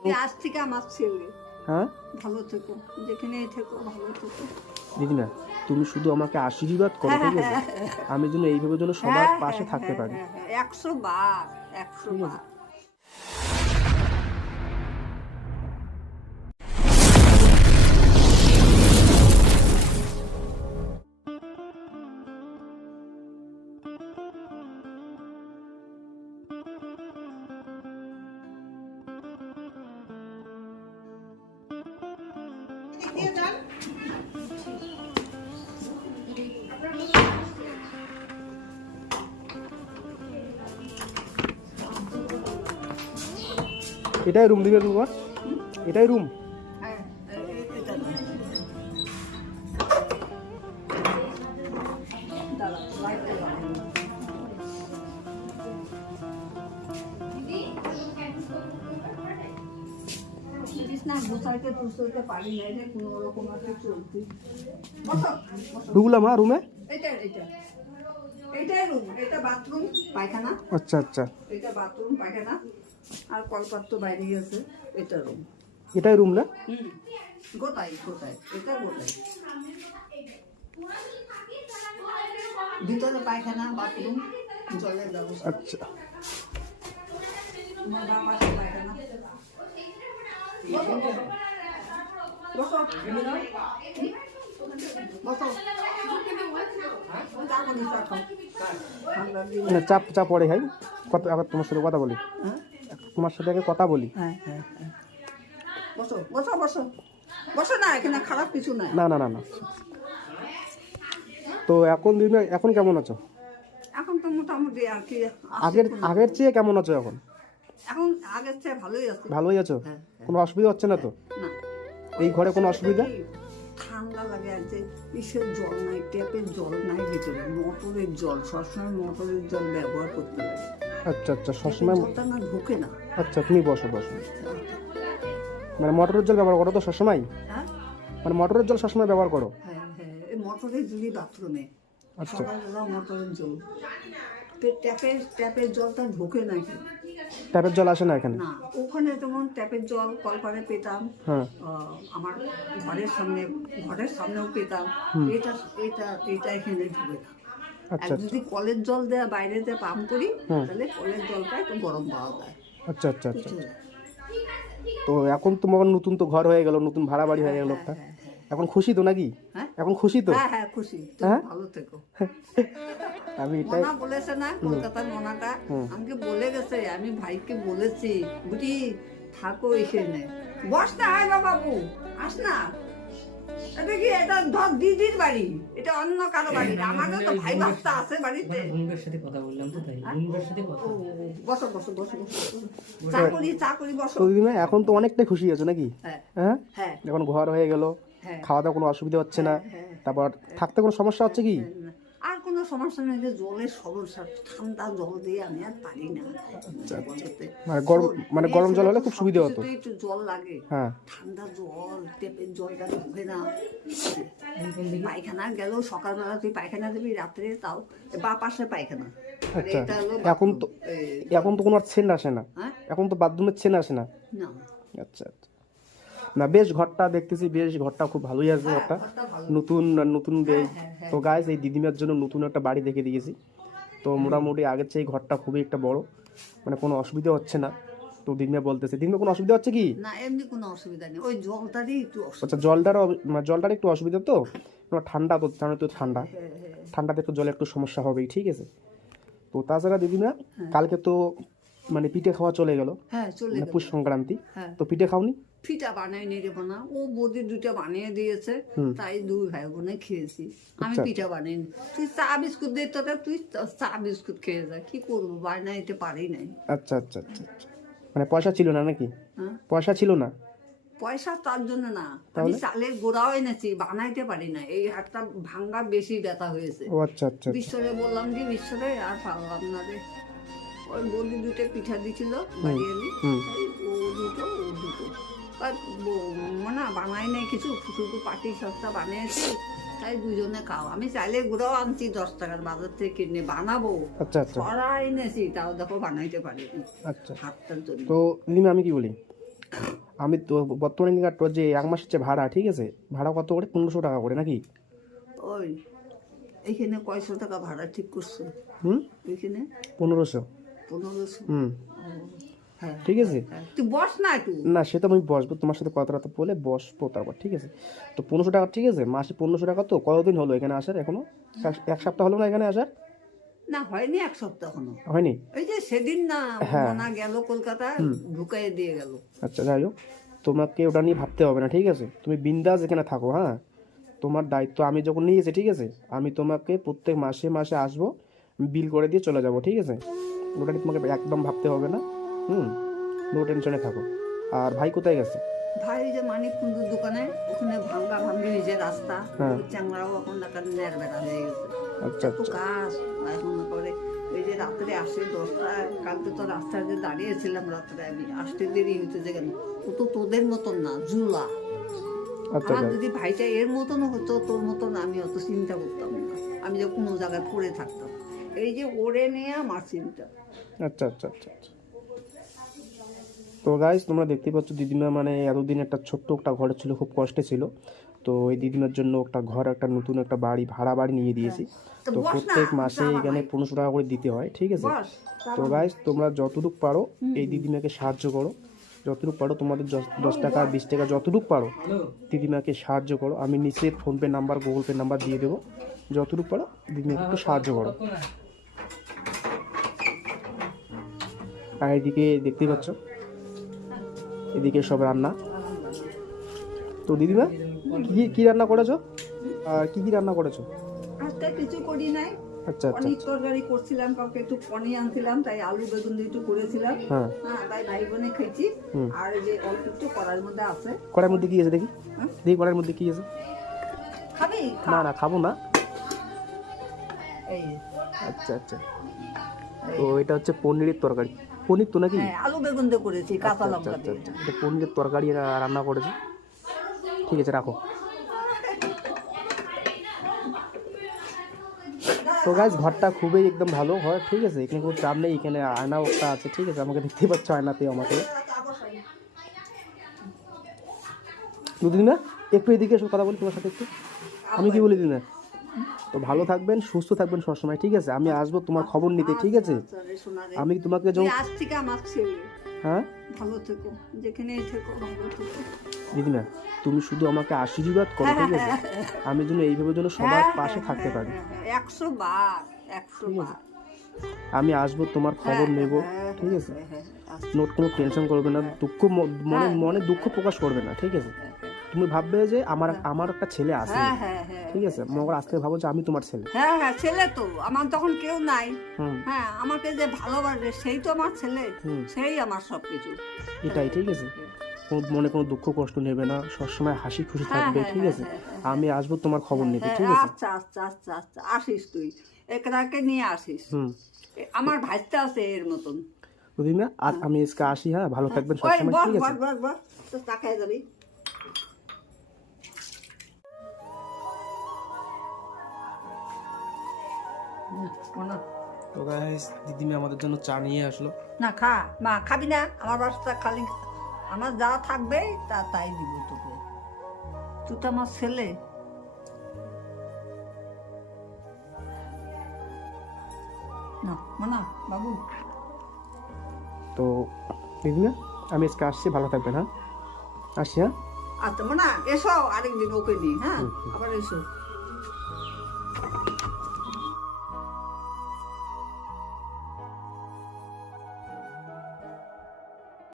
আজ থেকে আমার ছেলে হ্যাঁ ভালো থেকো, যেখানে থেকো ভালো থেকো। দিদিমা তুমি শুধু আমাকে আশীর্বাদ করো, ঠিক আছে? আমি যেন এইভাবে যেন সবার পাশে থাকতে পারি। 100 বার 100 বার। এটাই রুম দিবে তোমার? এটাই রুম? ঢুকলাম রুমে। এইটাই রুম, এটা বাথরুম পায়খানা। আচ্ছা আচ্ছা, এটা বাথরুম পায়খানা আর কলপাত্র বাইরে আছে। এটা রুম, এটাই রুম না? গোটাই গোটাই, এটা গোটাই। ভিতরে পায়খানা, বাথরুম, জলের ব্যবস্থা। আচ্ছা, পায়খানা। বসো বসো। না চাপ চাপ পড়ে ভাই, কত আবার তোমার সাথে কথা বলি। তোমার সাথে আগে কথা বলি। হ্যাঁ হ্যাঁ হ্যাঁ, বসো বসো বসো বসো। না এখানে খারাপ কিছু নাই। না না না না। তো এখন দিদি এখন কেমন আছো? এখন তো মোটামুটি আর কি। আগের চেয়ে কেমন আছো এখন? এখন আগের চেয়ে ভালোই আছে। ভালোই আছো? কোনো অসুবিধা হচ্ছে না তো? না। এই ঘরে কোনো অসুবিধা? ঠান্ডা লাগে আর যে ইসের জল নাই, ট্যাপের জল নাই ভিতরে, মোটরের জল, সবসময় মোটরের জল ব্যবহার করতে লাগে। আচ্ছা আচ্ছা, সবসময় জলটা না ঢোকে না। আচ্ছা তুমি বসো বসো। মানে মোটরের জল ব্যবহার করো তো সবসময়? হ্যাঁ মানে মোটরের জল সবসময় ব্যবহার করো? হ্যাঁ হ্যাঁ, এই মোটরের জলই বাথরুমে। আচ্ছা, সকালবেলা মোটরের জল। ট্যাপের জলটা ঢোকে না এখানে। ট্যাপের জল আসে না এখানে? না, ওখানে যেমন ট্যাপের জল কলপারে পেতাম। হ্যাঁ, আমার ঘরের সামনেও পেতাম। এটা এটা এটা এখানে ঢুকে না। আচ্ছা আর যদি কলের জল দেওয়া বাইরে দিয়ে পাম্প করি, তাহলে কলের জলটা একটু গরম পাওয়া যায়। আচ্ছা আচ্ছা আচ্ছা। তো এখন তোমার নতুন তো ঘর হয়ে গেল, নতুন ভাড়া বাড়ি হয়ে গেল একটা, এখন খুশি তো নাকি? এখন খুশি তো? হ্যাঁ হ্যাঁ খুশি। তুমি ভালো থেকো। আমি এটাই মনা বলেছে না, কলকাতার মনাটা আমাকে বলে গেছে, আমি ভাইকে বলেছি বুঝি থাকো এখানে। বস না, আয় বাবু আস না। এটা কি, এটা ধর দিদির বাড়ি, এটা অন্য কারো বাড়ি না। আমাদের তো ভাই বাচ্চা আছে বাড়িতে। গুনগার সাথে কথা বললাম তো, তাই গুনগার সাথে কথা। বসো বসো বসো বসো। চা করি বসো। তো দিদিমা এখন তো অনেকটাই খুশি আছো নাকি? হ্যাঁ, হ্যাঁ এখন ঘর হয়ে গেল, হ্যাঁ, খাওয়া দাওয়া কোনো অসুবিধা হচ্ছে না, তারপর থাকতে কোনো সমস্যা হচ্ছে কি? আর কোনো সমস্যা নেই। যে জলের সমস্যা, ঠান্ডা জল দিয়ে আমি আর পারি না। মানে গরম জল হলে খুব সুবিধা হতো। একটু জল লাগে, হ্যাঁ, ঠান্ডা জল, টেপের জলটা ঢুকে না। পায়খানা গেল সকালবেলা, তুই পায়খানা দিবি, রাত্রে তাও বা পাশে পায়খানা। আচ্ছা, এখন তো কোনো আর সেন্ট আসে না, এখন তো বাথরুমের সেন্ট আসে না। না আচ্ছা আচ্ছা, না বেশ ঘরটা দেখতেছি, বেশ ঘরটা খুব ভালোই আছে। ঘরটা নতুন নতুন। তো গাইস, এই দিদিমার জন্য নতুন একটা বাড়ি দেখে দিয়েছি। তো মোটামুটি আগের চেয়ে ঘরটা খুবই একটা বড়, মানে কোনো অসুবিধা হচ্ছে না। তো দিদিমা বলতেছে, দিদিমা কোনো অসুবিধা হচ্ছে কি? না, এমনি কোনো অসুবিধা নেই, ওই জলটারই একটু অসুবিধা। আচ্ছা, জলটার একটু অসুবিধা। তো ঠান্ডা তো জানো তো, ঠান্ডাতে একটু জলের একটু সমস্যা হবেই, ঠিক আছে? তো তাছাড়া দিদিমা কালকে তো মানে পিঠে খাওয়া চলে গেল, হ্যাঁ চলে গেল, পুষ সংক্রান্তি। তো পিঠে খাওনি? পিঠা বানাই নিয়ে দেবো না, ও বৌদি দুইটা বানিয়ে দিয়েছে, তাই দুই ভাই বোনে খেয়েছি। আমি পিঠা বানাইনি। তুই চা বিস্কুট দিয়ে তোকে, তুই চা বিস্কুট খেয়ে যা, কি করবো, বানাইতে পারি নাই। আচ্ছা আচ্ছা আচ্ছা আচ্ছা, মানে পয়সা ছিল না নাকি? পয়সা ছিল না? পয়সা তার জন্য না, আমি চালের গোড়াও এনেছি, বানাইতে পারি না। এই হাতটা ভাঙ্গা বেশি ব্যথা হয়েছে। ও আচ্ছা আচ্ছা, বিশ্বরে বললাম যে বিশ্বরে আর পারলাম না রে। ওই বৌদি দুটো পিঠা দিছিল বাড়িয়ে, ও দুটো মানে বানাই নাই কিছু, শুধু পাটি সস্তা বানিয়েছি, তাই দুজনে খাও। আমি চাইলে গুঁড়াও আনছি 10 টাকার বাজার থেকে কিনে, বানাবো ছড়া এনেছি, তাও দেখো বানাইতে পারিনি। আচ্ছা, হাতটার জন্য। তো আমি কি বলি, আমি তো বর্তমানে তোর যে এক মাসের যে ভাড়া, ঠিক আছে, ভাড়া কত করে? 1500 টাকা করে নাকি? ওই এইখানে কয়শো টাকা ভাড়া ঠিক করছো? এইখানে 1500। 1500। হুম, হ্যাঁ ঠিক আছে। হ্যাঁ, তুই বস না একটু। না সে তো আমি বসবো, তোমার সাথে কথা বলে বসবো তারপর, ঠিক আছে। তো 1500 টাকা, ঠিক আছে, মাসে 1500 টাকা। তো কতদিন হলো এখানে আসার? এখনো এক সপ্তাহ হলো না এখানে আসার? না হয়নি এক সপ্তাহ এখনো। হয়নি? এই যে সেদিন না হ্যাঁ। মনা গেল কলকাতা, ঢুকাই দিয়ে গেল। আচ্ছা যাই হোক, তোমাকে ওটা নিয়ে ভাবতে হবে না, ঠিক আছে। তুমি বিন্দাস এখানে থাকো, হ্যাঁ। তোমার দায়িত্ব আমি যখন নিয়েছি, ঠিক আছে, আমি তোমাকে প্রত্যেক মাসে মাসে আসবো, বিল করে দিয়ে চলে যাব, ঠিক আছে। ওটা নিয়ে তোমাকে একদম ভাবতে হবে না। নো টেনশনে থাকো। আর ভাই কোথায় গেছে? ভাই যে মানিক কুন্দুর দোকানে, ওখানে ভাঙ্গা ভাঙ্গি যে রাস্তা, হ্যাঁ। চ্যাংড়াও এখন একটা ন্যার বেড়া হয়ে গেছে। আচ্ছা এত আচ্ছা। কাজ এখন করে। এই যে রাত্রে আসে 10টায়, কালকে তো রাস্তায় যে দাঁড়িয়েছিলাম রাত্রে, আমি আসতে দেরি হইতেছে কেন? ও তো তোদের মতন না, জুলা। আচ্ছা আমার যাই। যদি ভাইটা এর মতন হতো, তোর মতন, আমি অত চিন্তা করতাম না। আমি যে কোনো জায়গায় পড়ে থাকতাম। এই যে ওরে নিয়ে আমার চিন্তা। আচ্ছা আচ্ছা আচ্ছা আচ্ছা। তো গাইস তোমরা দেখতে পাচ্ছ দিদিমা মানে এতদিন একটা ছোট্ট একটা ঘরে ছিল, খুব কষ্টে ছিল। তো এই দিদিমার জন্য একটা ঘর, একটা নতুন একটা বাড়ি, ভাড়া বাড়ি নিয়ে দিয়েছি। তো তো বস না, প্রত্যেক মাসে আমার এখানে ভাই। 1500 টাকা করে দিতে হয়, ঠিক আছে। বস, তো গাইস তোমরা যতটুকু পারো এই দিদিমাকে সাহায্য করো, যতটুকু পারো তোমাদের 10 টাকা 20 টাকা যতটুকু পারো হ্যালো দিদিমাকে সাহায্য করো। আমি নিচে PhonePe number, Google pay number দিয়ে দেবো। যতটুকু পারো দিদিমাকে একটু সাহায্য করো। আর এদিকে দেখতেই পাচ্ছ, এদিকে সব রান্না। তো দিদিমা কি কি রান্না করেছো? আর কি কি রান্না করেছো? আজকে কিছু করি নাই। আচ্ছা আচ্ছা পনির তরকারি করছিলাম, কাউকে একটু পনির আনছিলাম, তাই আলু বেগুন দিয়ে একটু করেছিলাম। হ্যাঁ। হ্যাঁ, তাই ভাই বোনে খেয়েছি। আর এই যে অল্প একটু কড়াইয়ের মধ্যে আছে। কড়াইয়ের মধ্যে কি আছে দেখি? হ্যাঁ? দেখি কড়াইয়ের মধ্যে কি আছে। খাবি? খা। না না খাবো না। এই আচ্ছা আচ্ছা। তো এটা হচ্ছে পনিরের তরকারি। পনির তো নাকি? হ্যাঁ, আলু বেগুন দিয়ে করেছি, কাঁচা আচ্ছা লঙ্কা আচ্ছা দিয়ে। আচ্ছা। এটা পনিরের তরকারি রান্না করেছে, ঠিক আছে রাখো। তো গাইস ঘরটা খুবই একদম ভালো ঘর, ঠিক আছে। এখানে কোনো চাপ নেই, এখানে আয়না একটা আছে, ঠিক আছে। আমাকে দেখতে পাচ্ছ আয়নাতে আমাকে। দুদিন না একটু এদিকে এসে কথা বলি তোমার সাথে একটু। আমি কি বলি দিন? তো ভালো থাকবেন, সুস্থ থাকবেন সবসময়, ঠিক আছে। আমি আসবো তোমার খবর নিতে, ঠিক আছে। আচ্ছা রে, সোনা রে। আমি তোমাকে তুই যখন আজ থেকে আমার ছেলে। হ্যাঁ ভালো থেকো, যেখানেই থেকো ভালো থেকো। দিদিমা তুমি শুধু আমাকে আশীর্বাদ করো, ঠিক আছে। আমি যেন এইভাবে যেন সবার পাশে থাকতে পারি। 100 বার 100 বার। আমি আসবো, তোমার খবর নেব, ঠিক আছে। নোট কোনো টেনশন করবে না, দুঃখ মনে মনে দুঃখ প্রকাশ করবে না, ঠিক আছে। তুমি ভাববে যে আমার একটা ছেলে আছে, হ্যাঁ হ্যাঁ হ্যাঁ ঠিক আছে। মগর আজকে ভাবো যে আমি তোমার ছেলে। হ্যাঁ হ্যাঁ, ছেলে তো আমার তখন কেউ নাই। হুম, হ্যাঁ, আমাকে যে ভালোবাসে সেই তো আমার ছেলে, সেই আমার সবকিছু। এটাই, ঠিক আছে। কোনো মনে কোনো দুঃখ কষ্ট নেবে না, সবসময় হাসি খুশি থাকবে, ঠিক আছে। আমি আসবো তোমার খবর নিতে, ঠিক আছে। আচ্ছা আচ্ছা আচ্ছা আচ্ছা, আসিস তুই, একরাকে নিয়ে আসিস। হুম, আমার ভাইটা আছে এর মতন। দিদিমা আজ আমি আজকে আসি, হ্যাঁ। ভালো থাকবেন ওই সবসময়, বস ঠিক আছে। বস বস বস, তো তাকায় যাবি। না তো গাইস দিদিমা আমাদের জন্য চা নিয়ে আসলো। না খা, মা খাবি না? আমার বাসটা খালি আমার যা থাকবে তা তাই দিব তোকে। তুই তো আমার ছেলে। না মানা বাবু। তো দিদিমা আমি আজকে আসছি, ভালো থাকবেন, হ্যাঁ। আসি, হ্যাঁ। আচ্ছা মানা, এসো আরেকদিন ওকে দিই। হ্যাঁ, আবার এসো।